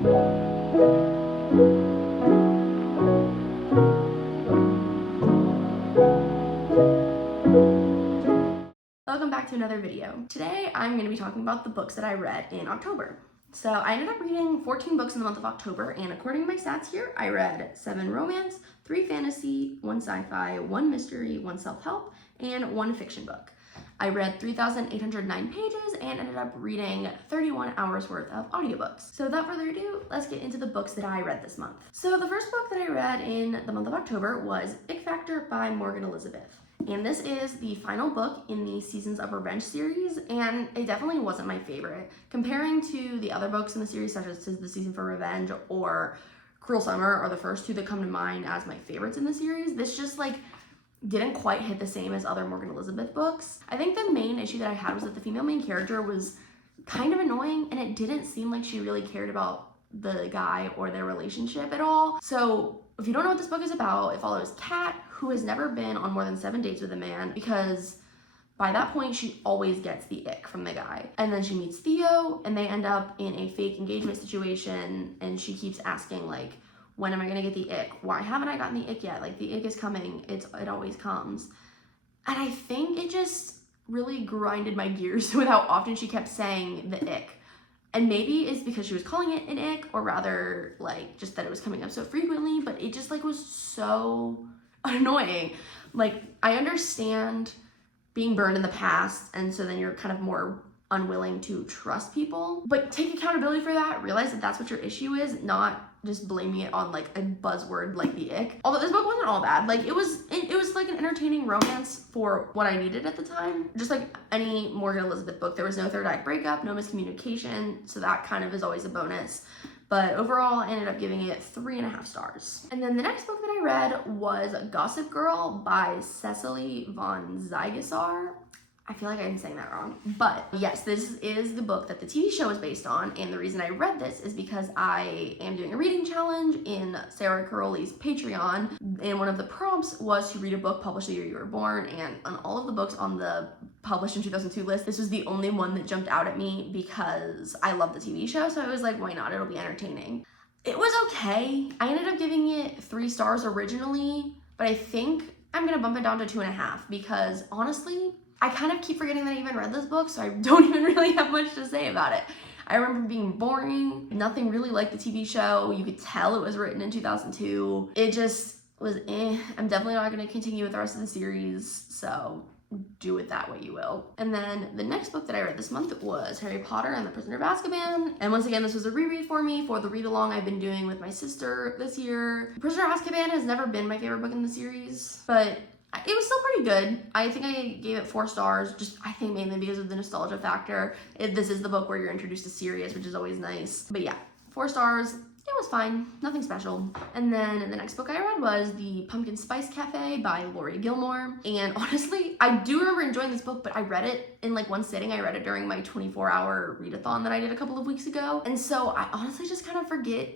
Welcome back to another video. Today I'm going to be talking about the books that I read in October. So I ended up reading 14 books in the month of October, and according to my stats here, I read 7 romance, 3 fantasy, 1 sci-fi, 1 mystery, 1 self-help, and 1 fiction book. I read 3,809 pages and ended up reading 31 hours worth of audiobooks. So without further ado, let's get into the books that I read this month. So the first book that I read in the month of October was Ick Factor by Morgan Elizabeth. And this is the final book in the Seasons of Revenge series, and it definitely wasn't my favorite. Comparing to the other books in the series, such as The Season for Revenge or Cruel Summer, are the first two that come to mind as my favorites in the series, this just didn't quite hit the same as other Morgan Elizabeth books. I think the main issue that I had was that the female main character was kind of annoying, and it didn't seem like she really cared about the guy or their relationship at all. So if you don't know what this book is about, it follows Kat, who has never been on more than 7 dates with a man, because by that point she always gets the ick from the guy. And then she meets Theo, and they end up in a fake engagement situation, and she keeps asking, like, when am I gonna get the ick? Why haven't I gotten the ick yet? Like, the ick is coming. It always comes. And I think it just really grinded my gears with how often she kept saying the ick. And maybe it's because she was calling it an ick, or rather, like, just that it was coming up so frequently, but it just, was so annoying. Like, I understand being burned in the past, and so then you're kind of more unwilling to trust people, but take accountability for that. Realize that that's what your issue is, not just blaming it on, like, a buzzword like the ick. Although this book wasn't all bad. Like, it was like an entertaining romance for what I needed at the time. Just like any Morgan Elizabeth book, there was no third act breakup, no miscommunication, so that kind of is always a bonus. But overall, I ended up giving it 3.5 stars. And then the next book that I read was Gossip Girl by Cecily von Ziegesar. I feel like I'm saying that wrong. But yes, this is the book that the TV show is based on, and the reason I read this is because I am doing a reading challenge in Sarah Caroli's Patreon, and one of the prompts was to read a book published the year you were born, and on all of the books on the published in 2002 list, this was the only one that jumped out at me because I love the TV show, so I was like, why not? It'll be entertaining. It was okay. I ended up giving it 3 stars originally, but I think I'm gonna bump it down to 2.5 because honestly, I kind of keep forgetting that I even read this book, so I don't even really have much to say about it. I remember being boring, nothing really like the TV show. You could tell it was written in 2002. It just was I'm definitely not going to continue with the rest of the series, so do with that what you will. And then the next book that I read this month was Harry Potter and the Prisoner of Azkaban. And once again, this was a reread for me for the read-along I've been doing with my sister this year. Prisoner of Azkaban has never been my favorite book in the series, but it was still pretty good. I think I gave it 4 stars, just I think mainly because of the nostalgia factor. This is the book where you're introduced to Sirius, which is always nice. But yeah, 4 stars. It was fine, nothing special. And then the next book I read was The Pumpkin Spice Cafe by Laurie Gilmore. And honestly, I do remember enjoying this book, but I read it in like one sitting. I read it during my 24-hour readathon that I did a couple of weeks ago. And so I honestly just kind of forget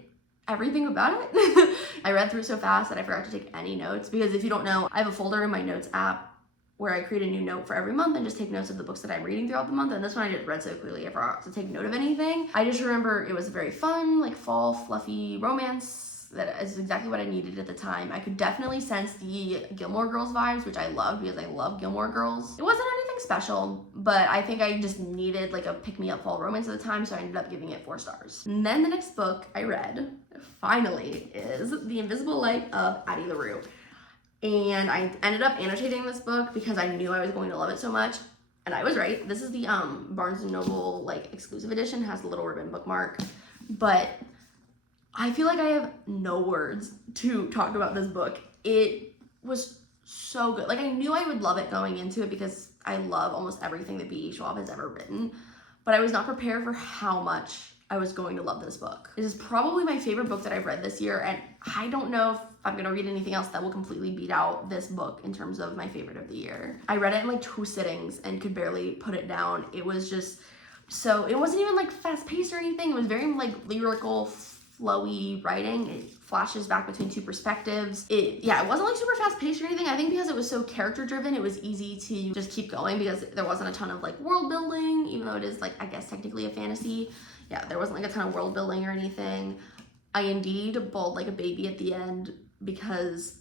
everything about it. I read through so fast that I forgot to take any notes, because if you don't know, I have a folder in my notes app where I create a new note for every month and just take notes of the books that I'm reading throughout the month. And this one I just read so clearly I forgot to take note of anything. I just remember it was very fun, like fall fluffy romance that is exactly what I needed at the time. I could definitely sense the Gilmore Girls vibes, which I loved because I love Gilmore Girls. It wasn't anything special, but I think I just needed like a pick-me-up fall romance at the time, so I ended up giving it 4 stars. And then the next book I read, finally, is The Invisible Light of Addie LaRue. And I ended up annotating this book because I knew I was going to love it so much. And I was right. This is the Barnes & Noble like exclusive edition, has the little ribbon bookmark. But I feel like I have no words to talk about this book. It was so good. Like, I knew I would love it going into it because I love almost everything that B.E. Schwab has ever written. But I was not prepared for how much I was going to love this book. This is probably my favorite book that I've read this year, and I don't know if I'm gonna read anything else that will completely beat out this book in terms of my favorite of the year. I read it in like 2 sittings and could barely put it down. It was just so, it wasn't even like fast paced or anything. It was very like lyrical, flowy writing. It flashes back between 2 perspectives. It wasn't like super fast paced or anything. I think because it was so character driven, it was easy to just keep going because there wasn't a ton of like world building, even though it is like, I guess technically a fantasy. yeah, there wasn't like a ton of world building or anything. I indeed bawled like a baby at the end because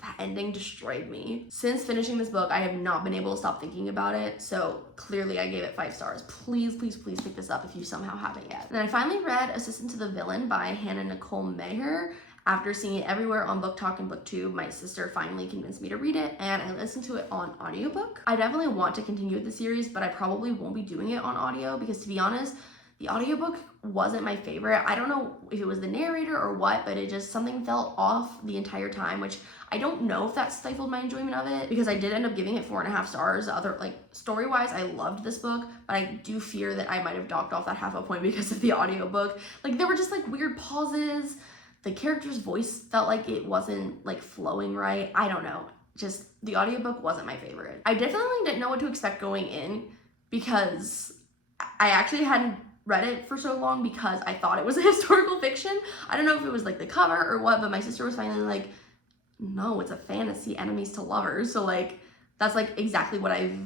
that ending destroyed me. Since finishing this book, I have not been able to stop thinking about it, so clearly I gave it 5 stars. Please, please, please pick this up if you somehow haven't yet. And then I finally read Assistant to the Villain by Hannah Nicole Meher. After seeing it everywhere on Book Talk and BookTube, my sister finally convinced me to read it, and I listened to it on audiobook. I definitely want to continue with the series, but I probably won't be doing it on audio because, to be honest, the audiobook wasn't my favorite. I don't know if it was the narrator or what, but it just, something felt off the entire time, which I don't know if that stifled my enjoyment of it, because I did end up giving it 4.5 stars. Story-wise, I loved this book, but I do fear that I might have docked off that half a point because of the audiobook. Like, there were just like weird pauses. The character's voice felt like it wasn't like flowing right. I don't know. Just the audiobook wasn't my favorite. I definitely didn't know what to expect going in because I actually hadn't read it for so long because I thought it was a historical fiction. I don't know if it was like the cover or what, but my sister was finally like, no, it's a fantasy, enemies to lovers. So like, that's like exactly what I've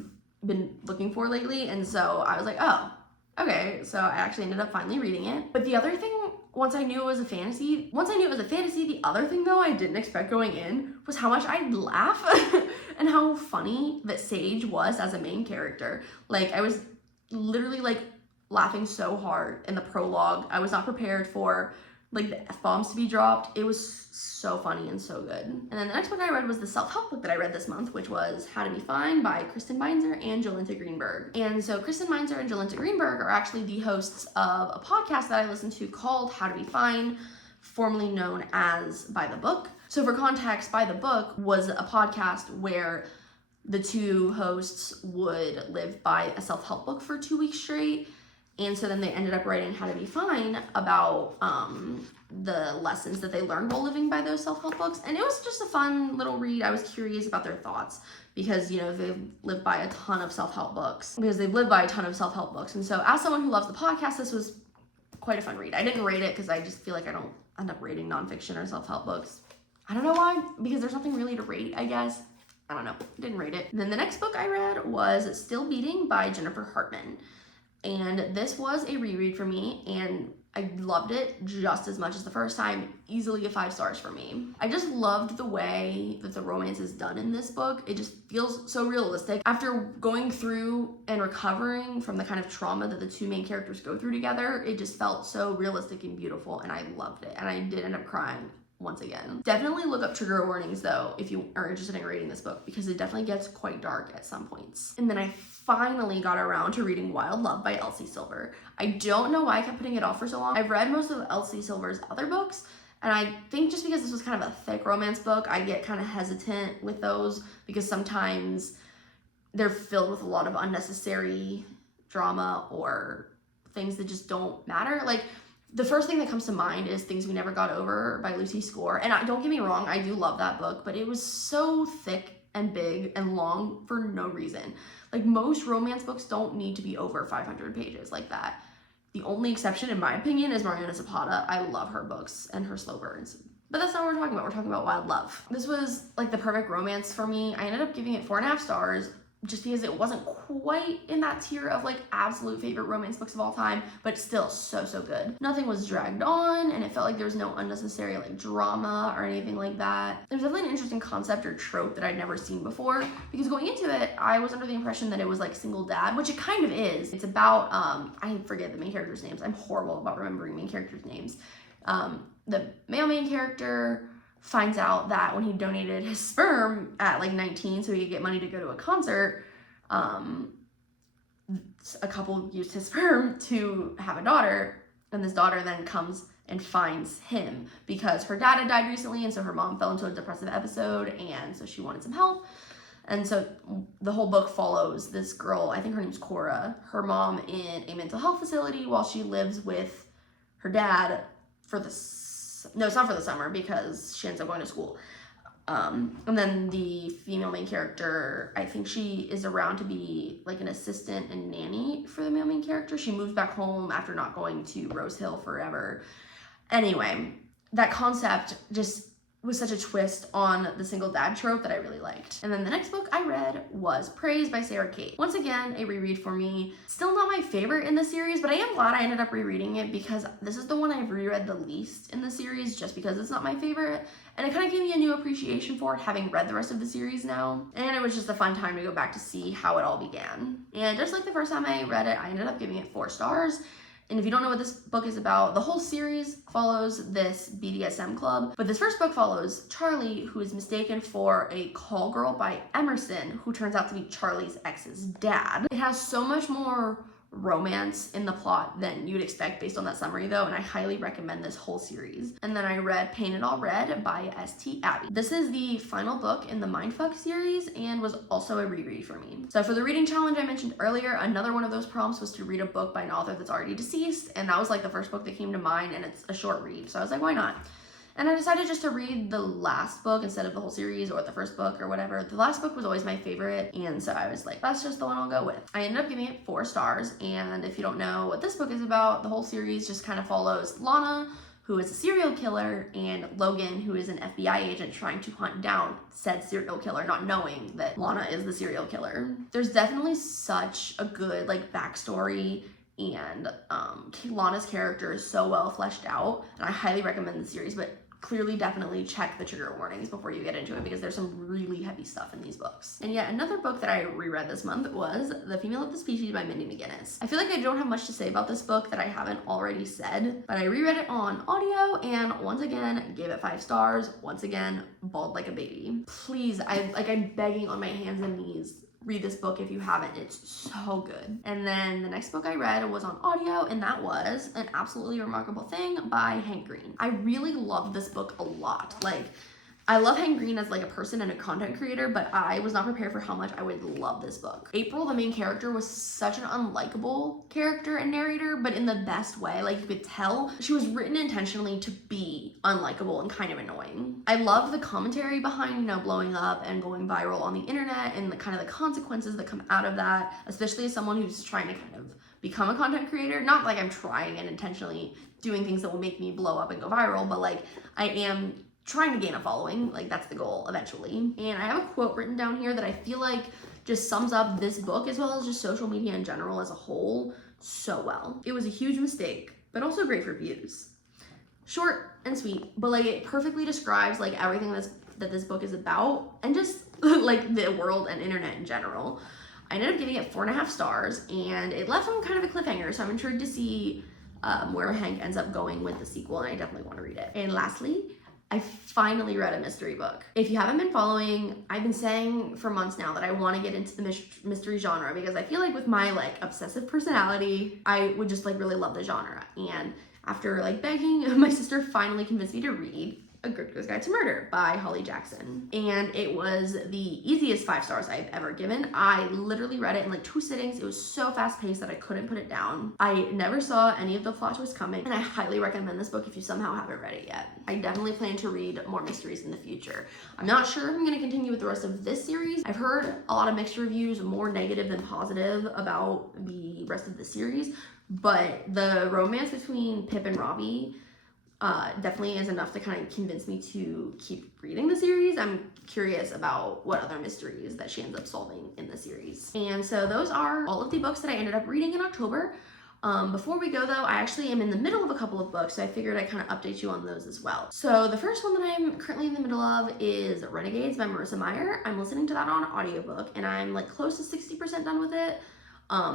been looking for lately. And so I was like, oh, okay. So I actually ended up finally reading it. But the other thing, once I knew it was a fantasy, the other thing though I didn't expect going in was how much I'd laugh and how funny that Sage was as a main character. Like, I was literally like laughing so hard in the prologue. I was not prepared for like the F-bombs to be dropped. It was so funny and so good. And then the next book I read was the self-help book that I read this month, which was How to Be Fine by Kristen Meinzer and Jolenta Greenberg. And so Kristen Meinzer and Jolenta Greenberg are actually the hosts of a podcast that I listen to called How to Be Fine, formerly known as By the Book. So for context, By the Book was a podcast where the two hosts would live by a self-help book for 2 weeks straight. And so then they ended up writing How to Be Fine about the lessons that they learned while living by those self-help books. And it was just a fun little read. I was curious about their thoughts because, you know, they've lived by a ton of self-help books. And so as someone who loves the podcast, this was quite a fun read. I didn't rate it because I just feel like I don't end up rating nonfiction or self-help books. I don't know why, because there's nothing really to rate, I guess. I don't know, didn't rate it. Then the next book I read was Still Beating by Jennifer Hartman. And this was a reread for me, and I loved it just as much as the first time. Easily a 5 stars for me. I just loved the way that the romance is done in this book. It just feels so realistic. After going through and recovering from the kind of trauma that the two main characters go through together, it just felt so realistic and beautiful, and I loved it. And I did end up crying once again. Definitely look up trigger warnings though if you are interested in reading this book, because it definitely gets quite dark at some points. And then I finally got around to reading Wild Love by Elsie Silver. I don't know why I kept putting it off for so long. I've read most of Elsie Silver's other books, and I think just because this was kind of a thick romance book, I get kind of hesitant with those because sometimes they're filled with a lot of unnecessary drama or things that just don't matter. Like, the first thing that comes to mind is Things We Never Got Over by Lucy Score. And don't get me wrong, I do love that book, but it was so thick and big and long for no reason. Like, most romance books don't need to be over 500 pages like that. The only exception, in my opinion, is Mariana Zapata. I love her books and her slow burns. But that's not what we're talking about. We're talking about Wild Love. This was like the perfect romance for me. I ended up giving it 4.5 stars. Just because it wasn't quite in that tier of like absolute favorite romance books of all time, but still so good. Nothing was dragged on, and it felt like there was no unnecessary like drama or anything like that. There's definitely an interesting concept or trope that I'd never seen before, because going into it, I was under the impression that it was like single dad, which it kind of is. It's about, I forget the main characters' names. I'm horrible about remembering main characters' names. The male main character finds out that when he donated his sperm at like 19 so he could get money to go to a concert, a couple used his sperm to have a daughter, and this daughter then comes and finds him because her dad had died recently, and so her mom fell into a depressive episode, and so she wanted some help. And so the whole book follows this girl, I think her name's Cora, her mom in a mental health facility while she lives with her dad for no, it's not for the summer because she ends up going to school. And then the female main character, I think she is around to be like an assistant and nanny for the male main character. She moves back home after not going to Rose Hill forever. Anyway, that concept just was such a twist on the single dad trope that I really liked. And then the next book I read was Praise by Sarah Kate. Once again, a reread for me. Still not my favorite in the series, but I am glad I ended up rereading it because this is the one I've reread the least in the series just because it's not my favorite. And it kind of gave me a new appreciation for it, having read the rest of the series now. And it was just a fun time to go back to see how it all began. And just like the first time I read it, I ended up giving it 4 stars. And if you don't know what this book is about, the whole series follows this BDSM club. But this first book follows Charlie, who is mistaken for a call girl by Emerson, who turns out to be Charlie's ex's dad. It has so much more romance in the plot than you'd expect based on that summary though, and I highly recommend this whole series. And then I read Paint It All Red by Addie. This is the final book in the Mindfuck series and was also a reread for me. So for the reading challenge I mentioned earlier, another one of those prompts was to read a book by an author that's already deceased, and that was like the first book that came to mind, and it's a short read, so I was like, why not? And I decided just to read the last book instead of the whole series or the first book or whatever. The last book was always my favorite, and so I was like, that's just the one I'll go with. I ended up giving it 4 stars, and if you don't know what this book is about, the whole series just kind of follows Lana, who is a serial killer, and Logan, who is an FBI agent trying to hunt down said serial killer, not knowing that Lana is the serial killer. There's definitely such a good like backstory, and Lana's character is so well fleshed out, and I highly recommend the series, but clearly definitely check the trigger warnings before you get into it because there's some really heavy stuff in these books. And yet another book that I reread this month was The Female of the Species by Mindy McGinnis. I feel like I don't have much to say about this book that I haven't already said, but I reread it on audio and once again gave it 5 stars. Once again, bawled like a baby. Please, I'm begging on my hands and knees, read this book if you haven't. It's so good. And then the next book I read was on audio, and that was An Absolutely Remarkable Thing by Hank Green. I really loved this book a lot. Like, I love Hank Green as like a person and a content creator, but I was not prepared for how much I would love this book. April, the main character, was such an unlikable character and narrator, but in the best way. Like, you could tell she was written intentionally to be unlikable and kind of annoying. I love the commentary behind, you know, blowing up and going viral on the internet and the kind of the consequences that come out of that, especially as someone who's trying to kind of become a content creator. Not like I'm trying and intentionally doing things that will make me blow up and go viral, but like I am trying to gain a following. Like, that's the goal eventually. And I have a quote written down here that I feel like just sums up this book as well as just social media in general as a whole so well. It was a huge mistake, but also great for views. Short and sweet, but like it perfectly describes like everything that this book is about and just like the world and internet in general. I ended up giving it 4.5 stars, and it left on kind of a cliffhanger, so I'm intrigued to see where Hank ends up going with the sequel, and I definitely want to read it. And lastly, I finally read a mystery book. If you haven't been following, I've been saying for months now that I want to get into the mystery genre because I feel like with my like obsessive personality, I would just like really love the genre. And after like begging, my sister finally convinced me to read A Good Girl's Guide to Murder by Holly Jackson. And it was the easiest 5 stars I've ever given. I literally read it in like 2 sittings. It was so fast paced that I couldn't put it down. I never saw any of the plot twists coming, and I highly recommend this book if you somehow haven't read it yet. I definitely plan to read more mysteries in the future. I'm not sure if I'm going to continue with the rest of this series. I've heard a lot of mixed reviews, more negative than positive about the rest of the series, but the romance between Pip and Robbie definitely is enough to kind of convince me to keep reading the series. I'm curious about what other mysteries that she ends up solving in the series. And so those are all of the books that I ended up reading in October. Before we go though, I actually am in the middle of a couple of books, so I figured I'd kind of update you on those as well. So the first one that I'm currently in the middle of is Renegades by Marissa Meyer. I'm listening to that on audiobook, and I'm like close to 60% done with it.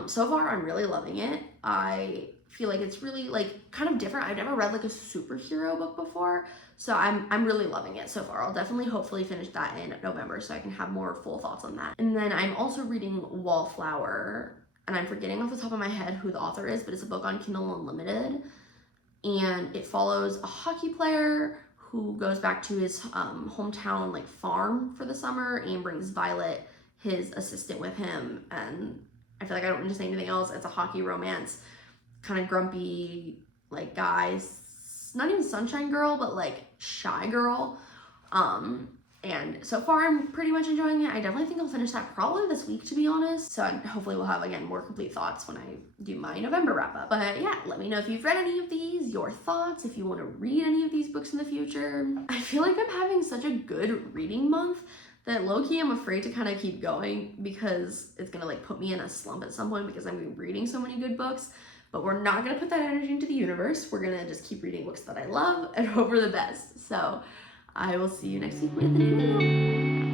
So far I'm really loving it. I feel like it's really like kind of different. I've never read like a superhero book before, so I'm really loving it so far. I'll definitely hopefully finish that in November so I can have more full thoughts on that. And then I'm also reading Wallflower, and I'm forgetting off the top of my head who the author is, but it's a book on Kindle Unlimited, and it follows a hockey player who goes back to his hometown like farm for the summer and brings Violet, his assistant, with him. And I feel like I don't need to say anything else. It's a hockey romance, kind of grumpy like guys, not even sunshine girl, but like shy girl. And so far, I'm pretty much enjoying it. I definitely think I'll finish that probably this week, to be honest. So hopefully we'll have, again, more complete thoughts when I do my November wrap up. But yeah, let me know if you've read any of these, your thoughts, if you want to read any of these books in the future. I feel like I'm having such a good reading month that low-key I'm afraid to kind of keep going because it's gonna like put me in a slump at some point because I'm gonna be reading so many good books. But we're not gonna put that energy into the universe. We're gonna just keep reading books that I love and hope for the best. So I will see you next week with a new video.